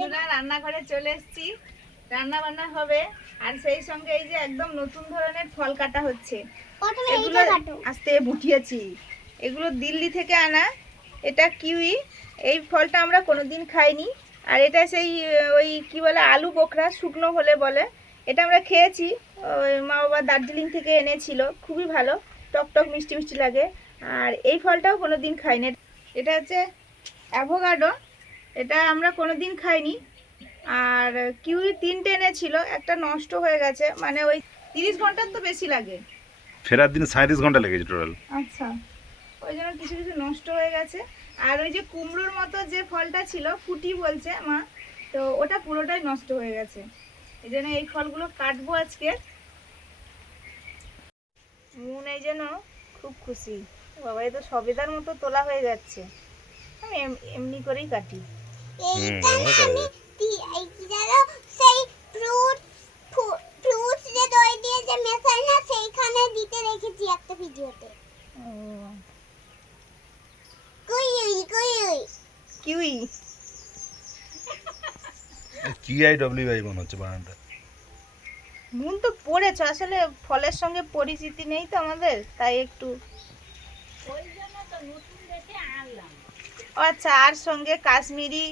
বন্ধুরা রান্নাঘরে চলে এসেছি, রান্না বান্না হবে আর সেই সঙ্গে এই যে একদম নতুন ধরনের ফল কাটা হচ্ছে। এগুলো আস্তে বুটিয়েছি, এগুলো দিল্লি থেকে আনা। এটা কিউই, এই ফলটা আমরা কোনোদিন খাইনি। আর এটা সেই ওই কি বলে আলু বোখরা, শুকনো হলে বলে। এটা আমরা খেয়েছি, ওই মা বাবা দার্জিলিং থেকে এনেছিল, খুবই ভালো, টক টক মিষ্টি মিষ্টি লাগে। আর এই ফলটাও কোনোদিন খাইনি। এটা হচ্ছে অ্যাভোকাডো, এটা আমরা কোনোদিন খাইনি। আর কিউই 3টে এনেছিল, একটা নষ্ট হয়ে গেছে, মানে ওই 30 ঘন্টার তো বেশি লাগে, ফেরার দিন 37 ঘন্টা লেগেছে টোটাল। আচ্ছা, ওই জন্য কিছু কিছু নষ্ট হয়ে গেছে। আর ওই যে কুমড়োর মতো যে ফলটা ছিল, ফুটি বলছে মা, তো ওটা পুরোটাই নষ্ট হয়ে গেছে। এই জন্য এই ফলগুলো কাটবো আজকে। মন এই জন্য খুব খুশি, বাবা এই তো সবেদার মতো তোলা হয়ে যাচ্ছে। আমি এমনি করেই কাটি। কিউআইডব্লিউআই মনে হচ্ছে বানানটা। মন তো পড়েছে, আসলে ফলের সঙ্গে পরিচিতি নেই তো আমাদের, তাই একটু। আচ্ছা, আর সঙ্গে কাশ্মীরি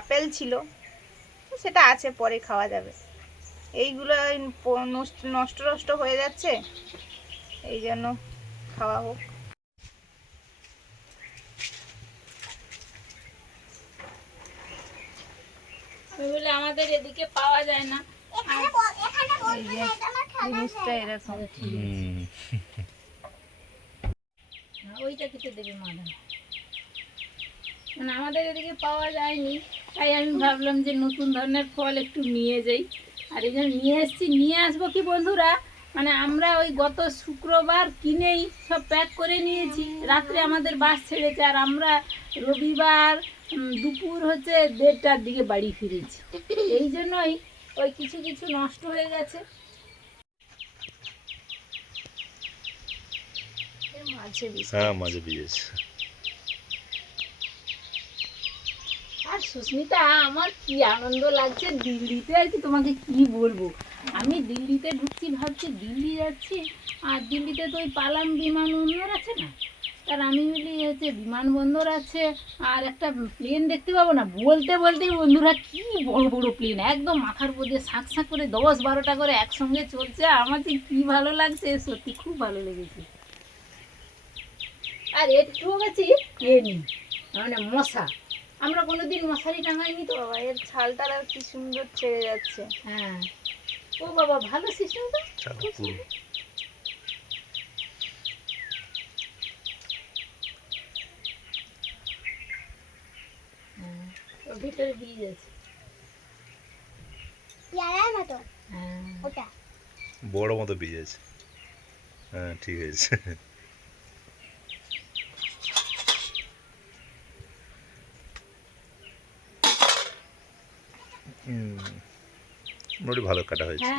আপেল ছিল, সেটা আছে, পরে খাওয়া যাবে। এইগুলো নষ্ট নষ্ট হয়ে যাচ্ছে, এই জন্য খাওয়া হোক। আমাদের এদিকে পাওয়া যায় না, জিনিসটা এরকম। ওইটা কেটে দেবে মাদাম, মানে আমাদের এদিকে পাওয়া যায়নি, তাই আমি ভাবলাম যে নতুন ধরনের ফল একটু নিয়ে যাই। আর এই জন্য নিয়ে এসেছি। নিয়ে আসবো কি বন্ধুরা, মানে আমরা ওই গত শুক্রবার কিনেই সব প্যাক করে নিয়েছি, রাত্রে আমাদের বাস ছেড়েছে, আর আমরা রবিবার দুপুর হচ্ছে 1:30টার দিকে বাড়ি ফিরেছি। এই জন্যই ওই কিছু কিছু নষ্ট হয়ে গেছে। হ্যাঁ, মাঝে ভিজেছে। আর সুস্মিতা, আমার কি আনন্দ লাগছে দিল্লিতে, আর কি তোমাকে কি বলবো। আমি দিল্লিতে ঢুকছি, ভাবছি দিল্লি যাচ্ছি, আর দিল্লিতে তো ওই পালাম বিমানবন্দর আছে না, তার আমি বলি হচ্ছে বিমানবন্দর আছে আর একটা প্লেন দেখতে পাবো না। বলতে বলতেই বন্ধুরা কি বড় বড় প্লেন, একদম মাথার উপর দিয়ে শাঁক শাঁক করে 10-12টা করে একসঙ্গে চলছে। আমার যে কি ভালো লাগছে, সত্যি খুব ভালো লেগেছে। আর একটু হচ্ছে প্লেনই, মানে মশা, আমরা কোনোদিন মশারি টাঙাইনি তো। বাবা, এর ছালটা আর কি সুন্দর ছেড়ে যাচ্ছে। হ্যাঁ, ও বাবা, ভালো সিস্টেম তো। ওর ভিতরে বীজ আছে, বড় মতো বীজ আছে। হ্যাঁ, ঠিক আছে। মোটামুটি ভালো কাটা হয়েছে।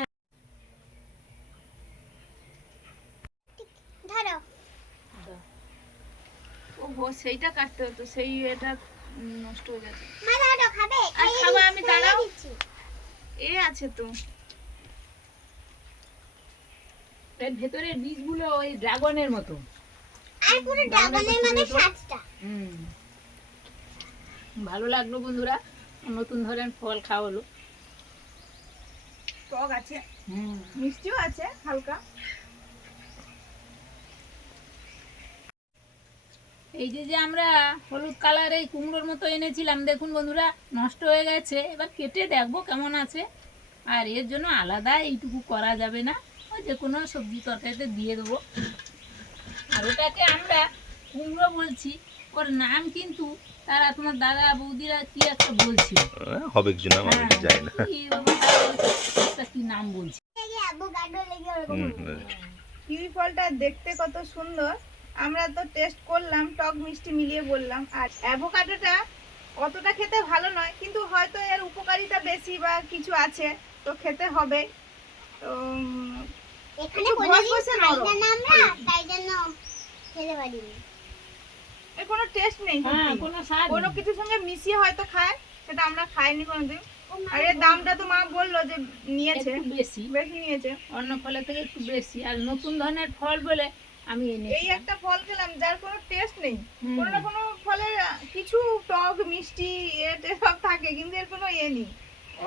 ও সেইটা কাটতে হতো, সেই এটা নষ্ট হয়ে যাচ্ছে। খাবা, আমি দাঁড়াও, এ আছে তো। এর ভেতরের বীজগুলো ওই ড্রাগনের মতো। ভালো লাগলো বন্ধুরা, নতুন ধরনের ফল খাওয়া হলো। টক আছে, মিষ্টিও আছে হালকা। এই যে যে আমরা হলুদ কালার এই কুমড়োর মতো এনেছিলাম, দেখুন বন্ধুরা নষ্ট হয়ে গেছে। এবার কেটে দেখবো কেমন আছে। আর এর জন্য আলাদা এইটুকু করা যাবে না, ওই যে কোনো সবজি তরকারিতে দিয়ে দেবো। আর ওটাকে আমরা কুমড়ো বলছি, ওর নাম কিন্তু তারা তোমার দাদা বৌদিরা কি একটা বলছিল, হবে কিছু না, আমি জানি না কি নাম বলছি। কিউই ফলটা দেখতে কত সুন্দর, আমরা তো টেস্ট করলাম, টক মিষ্টি মিলিয়ে বললাম। আর অ্যাভোকাডোটা অতটা খেতে ভালো নয়, কিন্তু হয়তো এর উপকারিতা বেশি বা কিছু আছে, তো খেতে হবে। তো এখানে কোনো টেস্ট নেই, কোনো কিছুর সঙ্গে মিশিয়ে হয়তো খায়, সেটা আমরা খাইনি কোনোদিন। আর এর দামটা তো মা বললো যে নিয়েছে, একটু বেশি, বেশি নিয়েছে। অন্য ফলের থেকে একটু বেশি, আর নতুন ধরনের ফল বলে আমি এই এনেছি। একটা ফল খেলাম যার কোনো টেস্ট নেই। হুম। কোনো না কোনো ফলের কিছু টক মিষ্টি সব থাকে, কিন্তু এর কোনো নেই।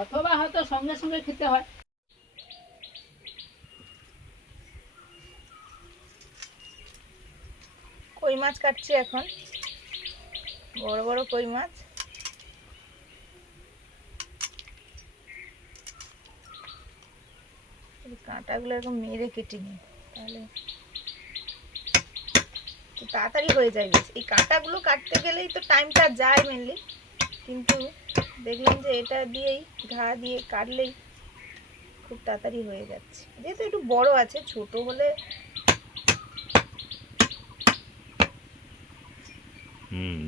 অথবা হয়তো সঙ্গে সঙ্গে খেতে হয়। কই মাছ কাটছি এখন, বড় বড় কই মাছ। কাঁটাগুলো এরকম মেরে কেটে নিই, তাহলে তো তাড়াতাড়ি হয়ে যায়। বেশ এই কাঁটাগুলো কাটতে গেলেই তো টাইমটা যায় মেনলি, কিন্তু দেখলাম যে এটা দিয়েই ঘা দিয়ে কাটলেই খুব তাড়াতাড়ি হয়ে যাচ্ছে। যেহেতু একটু বড় আছে, ছোট হলে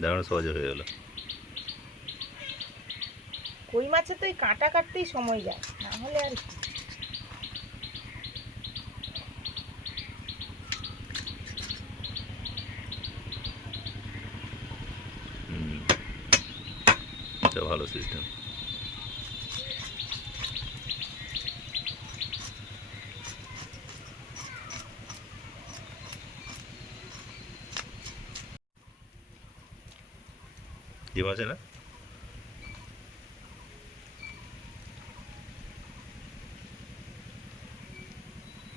দারুণ সহজে হয়ে গেল। কই মাছে তো এই কাঁটা কাটতেই সময় যায়, না হলে আর কি। এটা ভালো সিস্টেম। ডিম আছে না?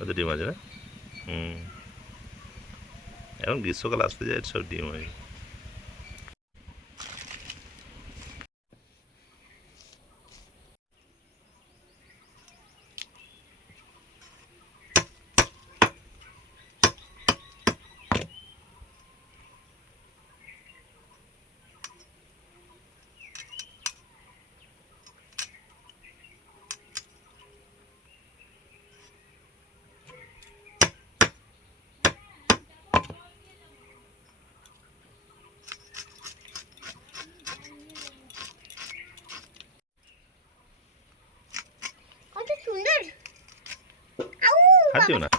ওতে ডিম আছে না? এখন গ্রীষ্মকাল আসতে যায়, সব ডিম হয়। কত সুন্দর। হাতিও না।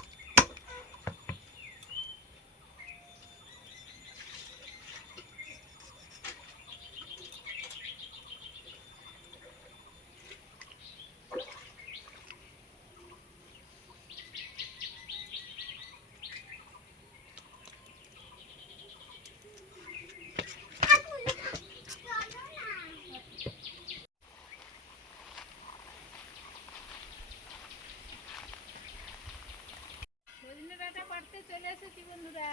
সজনে ডাঁটা পাড়তে চলে এসেছি বন্ধুরা।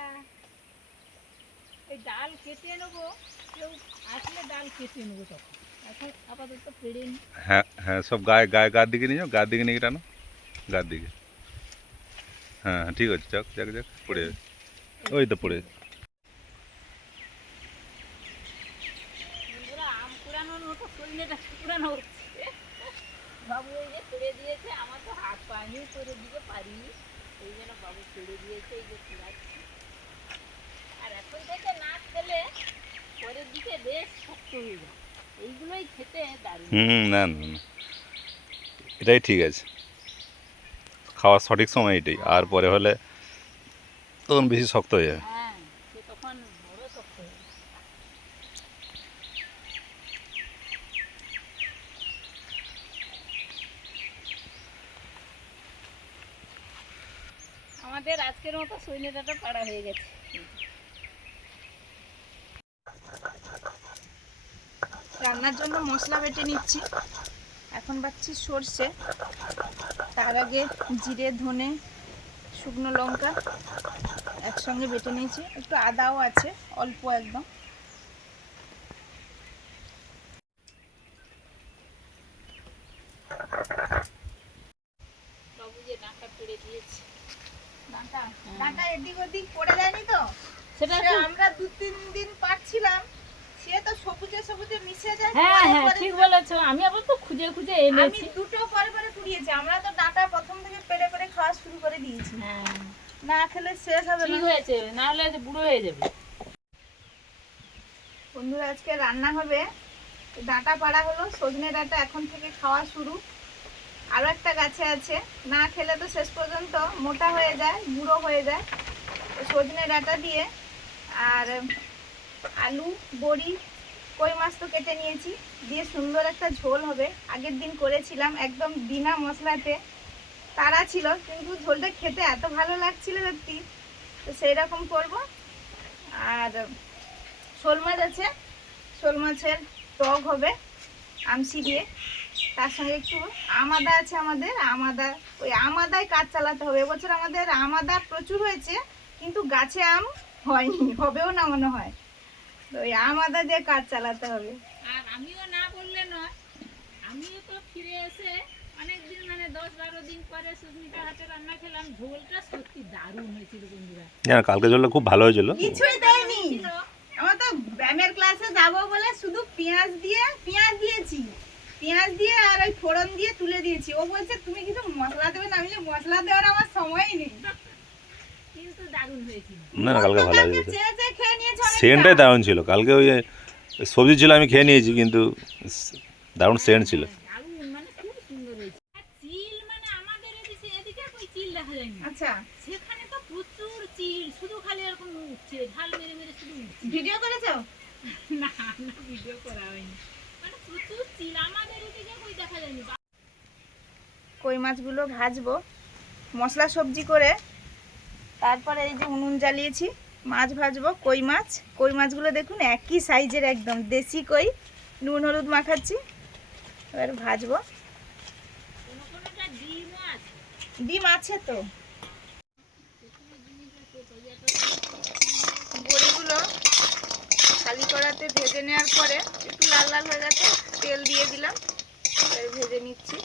এই ডাল কেটে নেবো, কেউ আসলে ডাল কেটে নেবো তখন। এখন আপাতত পেড়ে নি। হ্যাঁ হ্যাঁ, সব গায়ে গায়ে গার দিকে নিয়ে যাও, গার দিকে নিয়ে টানো, গার দিকে। হ্যাঁ হ্যাঁ, ঠিক আছে, যাক যাক যাক, পড়ে যাবে। ওই তো পড়ে যাবে। বন্ধুরা, আম কুড়ানোর মতো সজনে ডাঁটা কুড়ানো হচ্ছে। বাবু এই যে পেড়ে দিয়েছে, আমার তো হাত পানি করে দিতে পারি, এই জন্য বাবু পেড়ে দিয়েছে, এই যে কুড়াচ্ছি। আর এখন থেকে না খেলে পরের দিকে বেশ শক্ত হয়ে যায়। এইগুলোই খেতে দারুণ। না না না, এটাই ঠিক আছে। খাওয়ার সঠিক সময় এটাই, আর পরে হলে তখন বেশি শক্ত হয়ে যাবে। হ্যাঁ, সে তখন বড় শক্ত হয়ে যায়। আমাদের আজকের মতো সজনে ডাঁটা পাড়া হয়ে গেছে। রান্নার জন্য মশলা বেটে নিচ্ছি। এখন বাটছি সর্ষে, তার আগে জিরে, ধনে, শুকনো লঙ্কা একসঙ্গে বেটে নিয়েছি। একটু আদাও আছে, অল্প একদম। বাবু যে ডাঁটা পেড়ে দিয়েছে, ডাঁটা এদিক ওদিক পড়ে যায়নি তো? সেটা সে আমরা 2-3 দিন পাচ্ছিলাম, সে তো সবুজে সবুজে মিশে যায়। হ্যাঁ পরে হ্যাঁ, পরে ঠিক তুলে- বলেছো। আমি আবার তো খুঁজে খুঁজে আমি এনেছি। দুটো পরে পরে কুড়িয়েছি। আমরা তো ডাঁটা প্রথম থেকে পেড়ে পেড়ে খাওয়া শুরু করে দিয়েছি, হ্যাঁ, না খেলে শেষ হবে ঠিক না। হয়েছে, না হলে বুড়ো হয়ে যাবে। বন্ধুরা, আজকে রান্না হবে, ডাঁটা পাড়া হলো, সজনে ডাঁটা এখন থেকে খাওয়া শুরু। আরো একটা গাছে আছে, না খেলে তো শেষ পর্যন্ত মোটা হয়ে যায়, বুড়ো হয়ে যায়। তো সজনে ডাঁটা দিয়ে আর আলু, বড়ি কই মাছ তো কেটে নিয়েছি, দিয়ে সুন্দর একটা ঝোল হবে। আগের দিন করেছিলাম একদম বিনা মশলাতে, তাড়া ছিল কিন্তু ঝোলটা খেতে এত ভালো লাগছিল সত্যি, তো সেই রকম করবো। আর শোল মাছ আছে, শোল মাছের টক হবে আমসি দিয়ে, তার সঙ্গে একটু আমাদা আছে আমাদের, আমাদা, ওই আমাদায় কাজ চালাতে হবে। এবছর আমাদের আমাদা প্রচুর হয়েছে কিন্তু গাছে আম হয়নি, হবেও না মনে হয়, তো ওই আমাদা দিয়ে কাজ চালাতে হবে। আর আমিও না বললে নয়, আমিও তো ফিরে এসে অনেকদিন মানে 10-12 দিন পরে সুস্মিতা হাতে রান্না খেলাম। ঝোলটা সত্যি দারুণ হয়েছিল বন্ধুরা। হ্যাঁ, কালকে ঝোলটা খুব ভালো হয়েছিল। কিছুই দেয়নি, আমার তো ব্যায়ামের ক্লাসে যাবো বলে শুধু পেঁয়াজ দিয়েছি, পেঁয়াজ দিয়ে আর ওই ফোড়ন দিয়ে তুলে দিয়েছি। ও বলছে তুমি কিছু মশলা দেবে না, আমি বলছি মশলা দেওয়ার আমার সময়ই নেই। কিন্তু দারুণ হয়েছিল। না না, কালকে ভালো হয়েছে, চেয়ে চেয়ে খেয়ে নিয়েছে অনেকটা। সেন্টটাই দারুণ ছিল। কালকে ওই সবজি ছিল আমি খেয়ে নিয়েছি, কিন্তু দারুণ সেন্ট ছিল। দারুণ মানে খুব সুন্দর হয়েছে। আর চিল মানে আমাদের এদিকে কই চিল দেখা যায়নি। আচ্ছা, সেখানে তো প্রচুর চিল, শুধু খালি এরকম উঠছে, ঢাল মেরে মেরে শুধু উঠছে। ভিডিও করেছো? না না, ভিডিও করা হয়নি, মানে প্রচুর চিল আমাদের এদিকে কই দেখা যায়নি। কই মাছগুলো ভাজবো মশলা সবজি করে, তারপরে এই যে উনুন জ্বালিয়েছি, মাছ ভাজবো। কই মাছগুলো দেখুন একই সাইজের, একদম দেশি কই, নুন হলুদ মাখাচ্ছি, এবার ভাজবো। কোনো কোনোটা ডিমও আছে। ডিম আছে তো। বড়িগুলো খালি কড়াতে ভেজে নেওয়ার পরে একটু লাল লাল হয়ে গেছে, তেল দিয়ে দিলাম, এবার ভেজে নিচ্ছি।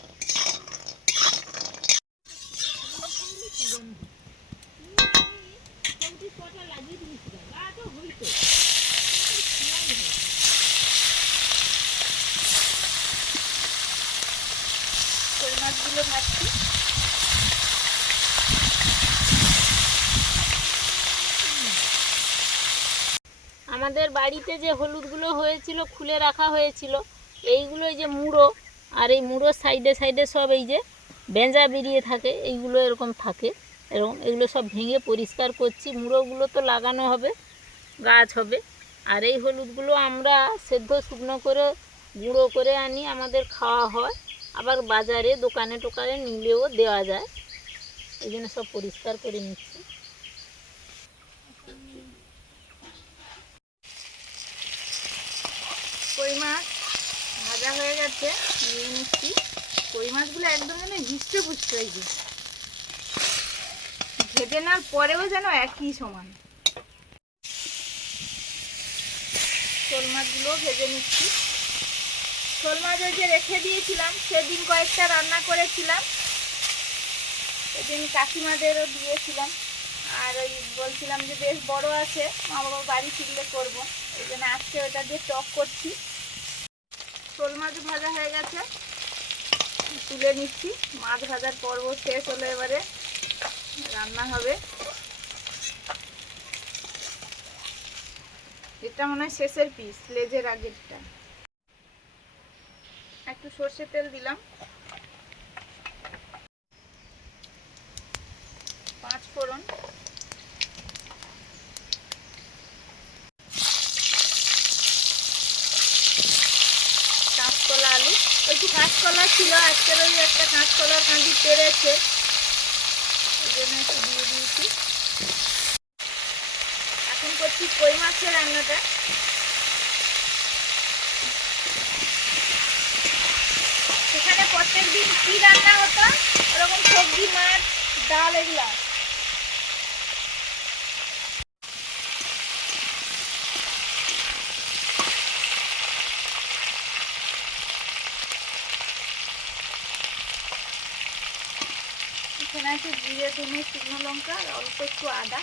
কই মাছগুলো ভাজছি। আমাদের বাড়িতে যে হলুদগুলো হয়েছিল খুলে রাখা হয়েছিল, এইগুলো এই যে মুড়ো, আর এই মুড়োর সাইডে সাইডে সব এই যে বেঁজা বেরিয়ে থাকে, এইগুলো এরকম থাকে, এরকম এগুলো সব ভেঙে পরিষ্কার করছি। মুড়োগুলো তো লাগানো হবে, গাছ হবে। আর এই হলুদগুলো আমরা সেদ্ধ শুকনো করে গুঁড়ো করে আনি, আমাদের খাওয়া হয়, আবার বাজারে দোকানে টোকানে নিলেও দেওয়া যায়। এই জন্য সব পরিষ্কার করে নিচ্ছি। কই মাছ ভাজা হয়ে গেছে, নিয়ে নিচ্ছি। কই মাছগুলো একদম যেন হিষ্টপুষ্ট হয়েছে, ভেজে নেওয়ার পরেও যেন একই সমান। শোল মাছগুলো ভেজে নিচ্ছি। শোল মাছ ওই যে রেখে দিয়েছিলাম, সেদিন কয়েকটা রান্না করেছিলাম, সেদিন কাকিমাদেরও দিয়েছিলাম। আর ওই বলছিলাম যে বেশ বড় আছে, মা বাবা বাড়ি ফিরলে করবো, এই জন্য আজকে ওটা দিয়ে টক করছি। শোল মাছ ভাজা হয়ে গেছে, তুলে নিচ্ছি। মাছ ভাজার পর্ব শেষ হলো, এবারে রান্না হবে। এটা মনে হয় শেষের পিস, লেজের আগেরটা। একটু সর্ষের তেল দিলাম, 5 ফোড়ন, কাঁচকলা আলু, একটু কাঁচকলা ছিল আজকের, ওই একটা কাঁচকলার কাঁদি পেরেছে, ওই জন্য একটু দিয়ে দিয়েছি। এখন করছি কই মাছের রান্নাটা। সেখানে প্রত্যেকদিন কি রান্না হতো, ওরকম সবজি, মাছ, ডাল, এগুলা। এখানে আছে জিরে, ধনে, শুকনো লঙ্কা আর অল্প একটু আদা।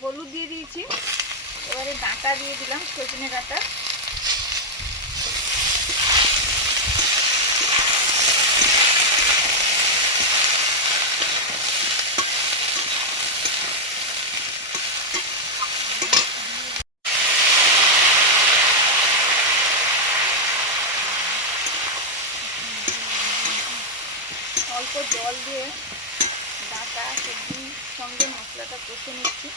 হলুদ দিয়ে দিয়েছি, এবারে ডাঁটা দিয়ে দিলাম, সজনে ডাঁটা। অল্প জল দিয়ে ডাঁটা, সবজি মশলাটা কষে নিচ্ছি।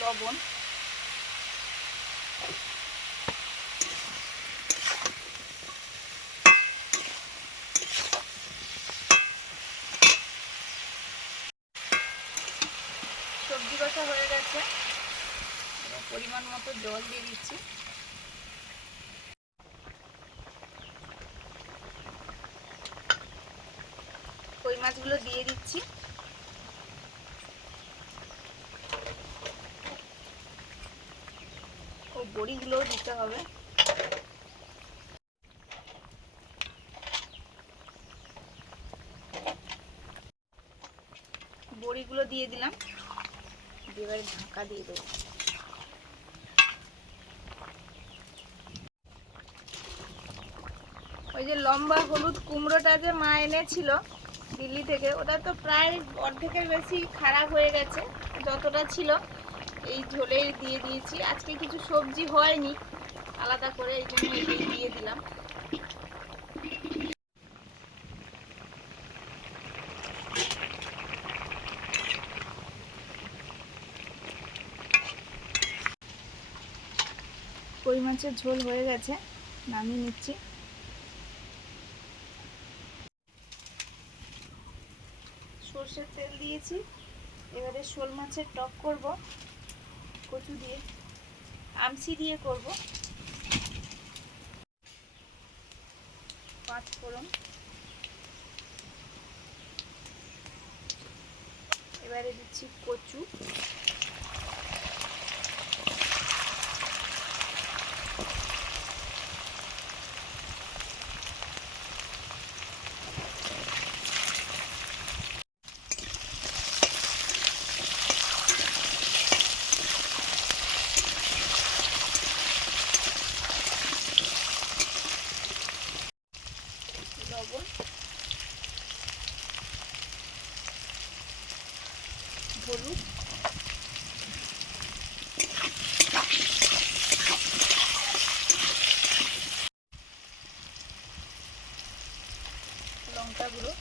লবণ, সবজি কষা হয়ে গেছে, পরিমাণ মতো জল দিয়ে দিচ্ছি। কই মাছগুলো দিয়ে দিচ্ছি। ও বড়িগুলোও দিতে হবে। বড়িগুলো দিয়ে দিলাম, এবারে ঢাকা দিয়ে দেবো। ওই যে লম্বা হলুদ কুমড়োটা যে মা এনেছিল দিল্লি থেকে, ওটা তো প্রায় অর্ধেকের বেশি খারাপ হয়ে গেছে। যতটা ছিল এই ঝোলে দিয়ে দিয়েছি। আজকে কিছু সবজি হয়নি আলাদা করে, এই জন্য এটাই দিয়ে দিলাম। কই মাছের ঝোল হয়ে গেছে, নামিয়ে নিচ্ছি। সর্ষের তেল দিয়েছি, এবারে শোল মাছের টক করব, কচু দিয়ে আমসি দিয়ে করব। পাঁচ ফোড়ন, এবারে দিচ্ছি কচু, লবণ, হলুদ, লঙ্কা গুঁড়ো,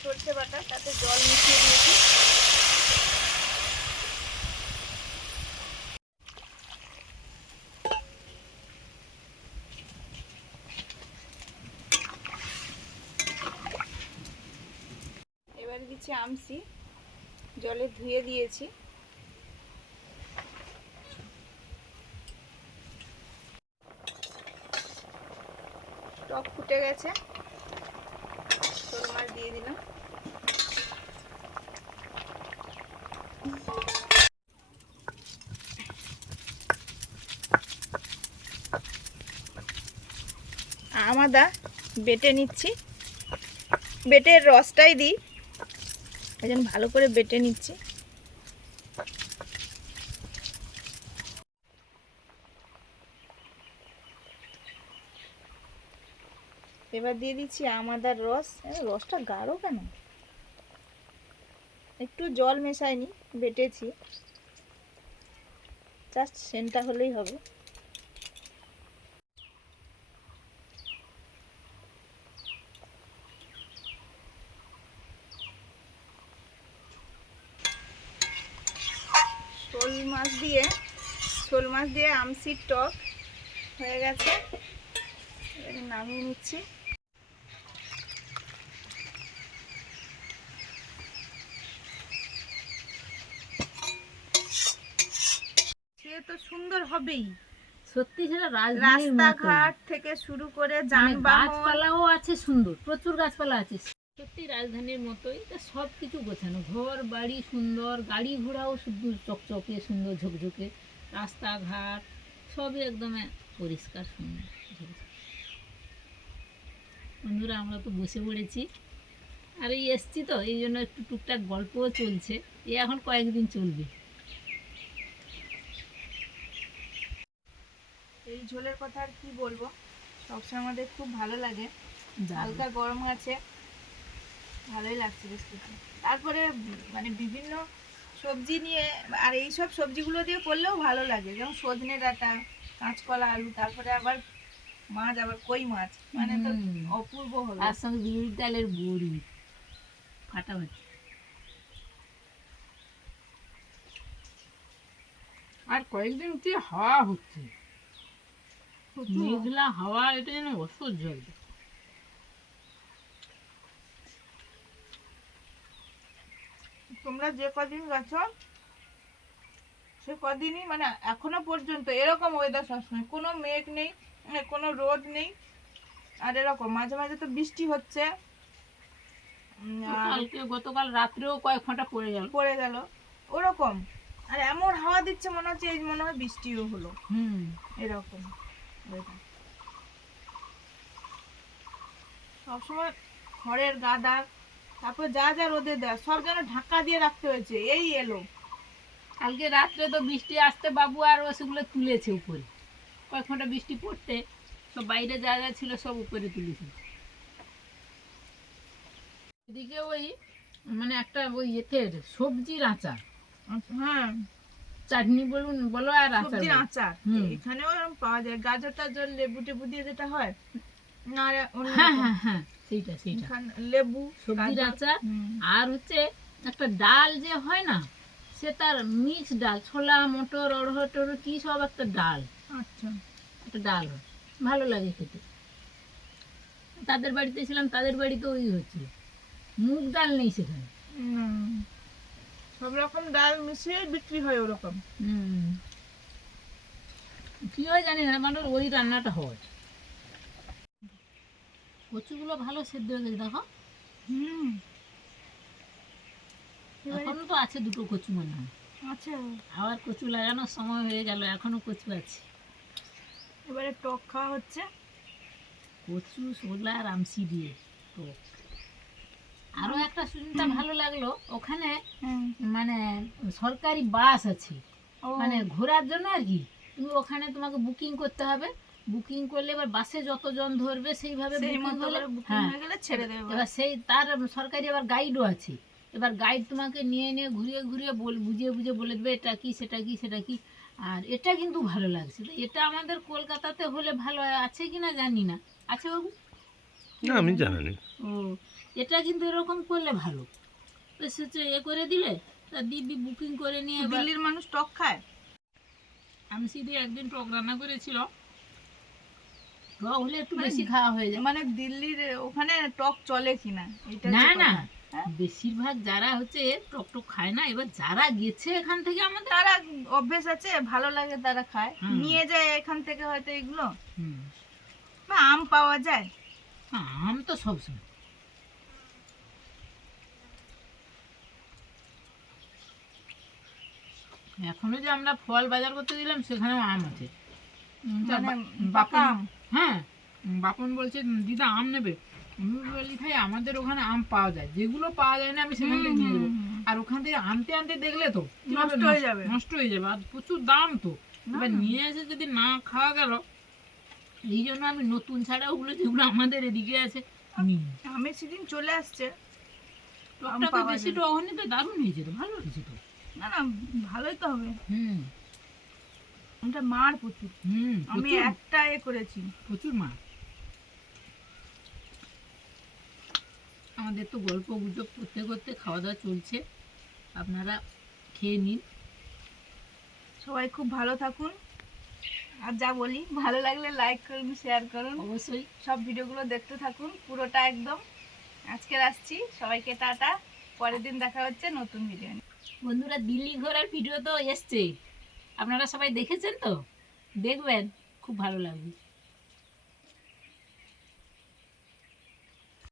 সর্ষে বাটা, তাতে জল মিশিয়ে দিয়েছি। এবারে দিচ্ছি আমসি, জলে ধুয়ে দিয়েছি। টক ফুটে গেছে, শোল মাছ দিয়ে দিলাম। আদা বেটে নিচ্ছি, বেটে রসটাই দিই, এই জন্য ভালো করে বেটে নিচ্ছি। এবার দিয়ে দিচ্ছি আদার রস। রসটা গাঢ় কেন? একটু জল মেশাইনি, বেটেছি, জাস্ট সেন্টটা হলেই হবে। শোল মাছ দিয়ে আমসির টক হয়ে গেছে, এবারে নামিয়ে নিচ্ছি। সে তো সুন্দর হবেই, সত্যি সেটা রাস্তাঘাট থেকে শুরু করে যানবাহন, গাছপালাও আছে সুন্দর, প্রচুর গাছপালা আছে। সত্যি রাজধানীর মতোই সব কিছু গোছানো, ঘর বাড়ি সুন্দর, গাড়ি ঘোড়াও শুধু চকচকে সুন্দর ঝকঝকে, রাস্তাঘাট সবই একদম পরিষ্কার সুন্দর ঝকঝকে। বন্ধুরা আমরা তো বসে পড়েছি, আর এই এসছি তো এই জন্য একটু টুকটাক গল্পও চলছে, এ এখন কয়েকদিন চলবে। এই ঝোলের কথা আর কি বলবো, সবসময় আমাদের খুব ভালো লাগে। হালকা গরম আছে, ভালোই লাগছে বেশ কিছু। তারপরে মানে বিভিন্ন সবজি নিয়ে, আর এই সব সবজিগুলো দিয়ে করলেও ভালো লাগে, যেমন সজনে ডাঁটা, কাঁচকলা, আলু, তারপরে আবার মাছ আবার কই মাছ মানে তো হুম। অপূর্ব হবে। তার সঙ্গে বিউলির ডালের বড়ি ফাটাফাটি। আর কয়েকদিন কি হাওয়া হচ্ছে, মেঘলা হাওয়া, এটা যেন অসহ্য একদম। তোমরা যে কদিন গেছো সে কদিনই মানে এখনো পর্যন্ত এরকম ওয়েদার সবসময়, কোনো মেঘ নেই, কোনো রোদ নেই, আর এরকম মাঝে মাঝে তো বৃষ্টি হচ্ছে, আর কালকে গতকাল রাত্রেও কয়েক ফোঁটা পড়ে গেল। পড়ে গেল ওরকম, আর এমন হাওয়া দিচ্ছে মনে হচ্ছে এই মনে হয় বৃষ্টিও হলো, এরকম weather। সবসময় খড়ের গাদা, তারপর যা যা রোদে দেয় সব যেন ঢাকা দিয়ে রাখতে হয়েছে, এই এলো। কালকে রাত্রে তো বৃষ্টি আসতে বাবু আর ও সেগুলো তুলেছে উপরে, কয়েক ফোঁটা বৃষ্টি পড়তে সব বাইরে যা যা ছিল সব উপরে তুলেছে। এদিকে ওই মানে একটা ওই এতের সবজির আচার, হ্যাঁ, চাটনি বলুন বলো আর আচার সবজির বলো। আচার হুম। এখানেও এরকম পাওয়া যায়, গাজর টাজর লেবু টেবু দিয়ে যেটা হয় না, আর অন্য হ্যাঁ রকম। হ্যাঁ হ্যাঁ, সেইটা সেইটা এখানে লেবু সবজির গাজর, আচার। হুম। আর হচ্ছে একটা ডাল যে হয় না, সে তার মিক্স ডাল, ছোলা মটর অড়হর টড়হর কি সব একটা ডাল, আচ্ছা, একটা ডাল হয়, ভালো লাগে খেতে। তাদের বাড়িতে ছিলাম, তাদের বাড়িতে ওই হচ্ছিল, মুগ ডাল নেই সেখানে। সব রকম ডাল মিশিয়ে বিক্রি হয় ওরকম। কি হয় জানি না, মানে ওই রান্নাটা হয়। কচুগুলো ভালো সেদ্ধ হয়ে গেছে দেখো, হুম, এখনো তো আছে দুটো কচু মনে হয়, আচ্ছা, আবার কচু লাগানোর সময় হয়ে গেল, এখনো কচু আছে। এবারে টক খাওয়া হচ্ছে। কচু ছোলা আর আমসি দিয়ে টক। আরো একটা শুনতে ভালো লাগলো, ওখানে মানে সরকারি বাস আছে, মানে ঘোরার জন্য আর কি। তুমি ওখানে তোমাকে বুকিং করতে হবে, বুকিং করলে এবার বাসে যতজন ধরবে সেইভাবে সেই বুকিং মতো হলে করে বুকিং হ্যাঁ, হয়ে গেলে ছেড়ে দেবে। এবার সেই তার সরকারি আবার গাইডও আছে, এবার গাইড তোমাকে নিয়ে নিয়ে ঘুরিয়ে ঘুরিয়ে বুঝিয়ে বুঝিয়ে বলে দেবে এটা কি সেটা কি সেটা কি। আর এটা কিন্তু ভালো লাগছে, তো এটা আমাদের কলকাতাতে হলে ভালো হয়, আছে কি না জানি না, আছে বাবু? না আমি জানি। ও, এটা কিন্তু এরকম করলে ভালো, তো সে এ করে দিলে তা দিব্যি বুকিং করে নিয়ে। এবার দিল্লির মানুষ টক খায়। আমি সিধে একদিন টক রান্না করেছিল, টক হলে একটু মানে বেশি খাওয়া হয়ে যায়। মানে দিল্লির ওখানে টক চলে কিনা এটা না হচ্ছে না, কথা। হ্যাঁ? বেশিরভাগ যারা হচ্ছে টক টক খায় না, এবার যারা গেছে এখান থেকে আমাদের, তারা অভ্যেস আছে, ভালো লাগে তারা খায়, হুম। নিয়ে যায় এখান থেকে হয়তো এগুলো। হুম, বা আম পাওয়া যায়, আম তো সবসময়। এখনো যে আমরা ফল বাজার করতে দিলাম সেখানেও আম আছে। তা মানে বাপন, পাকা আম। হ্যাঁ, বাপন বলছে দিদা আম নেবে, আমি বলি ভাই আমাদের ওখানে আম পাওয়া যায়, যেগুলো পাওয়া যায় না আমি সেখান থেকে নিয়ে দেবো। আর ওখান থেকে আনতে আনতে দেখলে তো কি হবে, নষ্ট হয়ে যাবে। নষ্ট হয়ে যাবে, আর প্রচুর দাম তো। এবার নিয়ে এসে যদি না খাওয়া গেল, এই জন্য আমি নতুন ছাড়া ওগুলো যেগুলো আমাদের এদিকে আছে নিই। আমি সেদিন চলে আসছে, আম টকটা তো পাওয়া বেশি যায়। টক হয়নি তো, দারুণ হয়েছে তো, ভালো হয়েছে তো। না না, ভালোই তো হবে। হুম আমটা মার প্রচুর, হুম, আমি প্রচুর একটা করেছি। প্রচুর মা। আমাদের তো গল্প গুজব করতে করতে খাওয়া দাওয়া চলছে, আপনারা খেয়ে নিন। সবাই খুব ভালো থাকুন, আর যা বলি ভালো লাগলে লাইক করুন, শেয়ার করুন, অবশ্যই সব ভিডিওগুলো দেখতে থাকুন পুরোটা একদম। আজকে আসছি, সবাইকে টাটা, পরের দিন দেখা হচ্ছে নতুন ভিডিও নিয়ে। বন্ধুরা, দিল্লি ঘোরার ভিডিও তো এসছে, আপনারা সবাই দেখেছেন তো, দেখবেন, খুব ভালো লাগবে।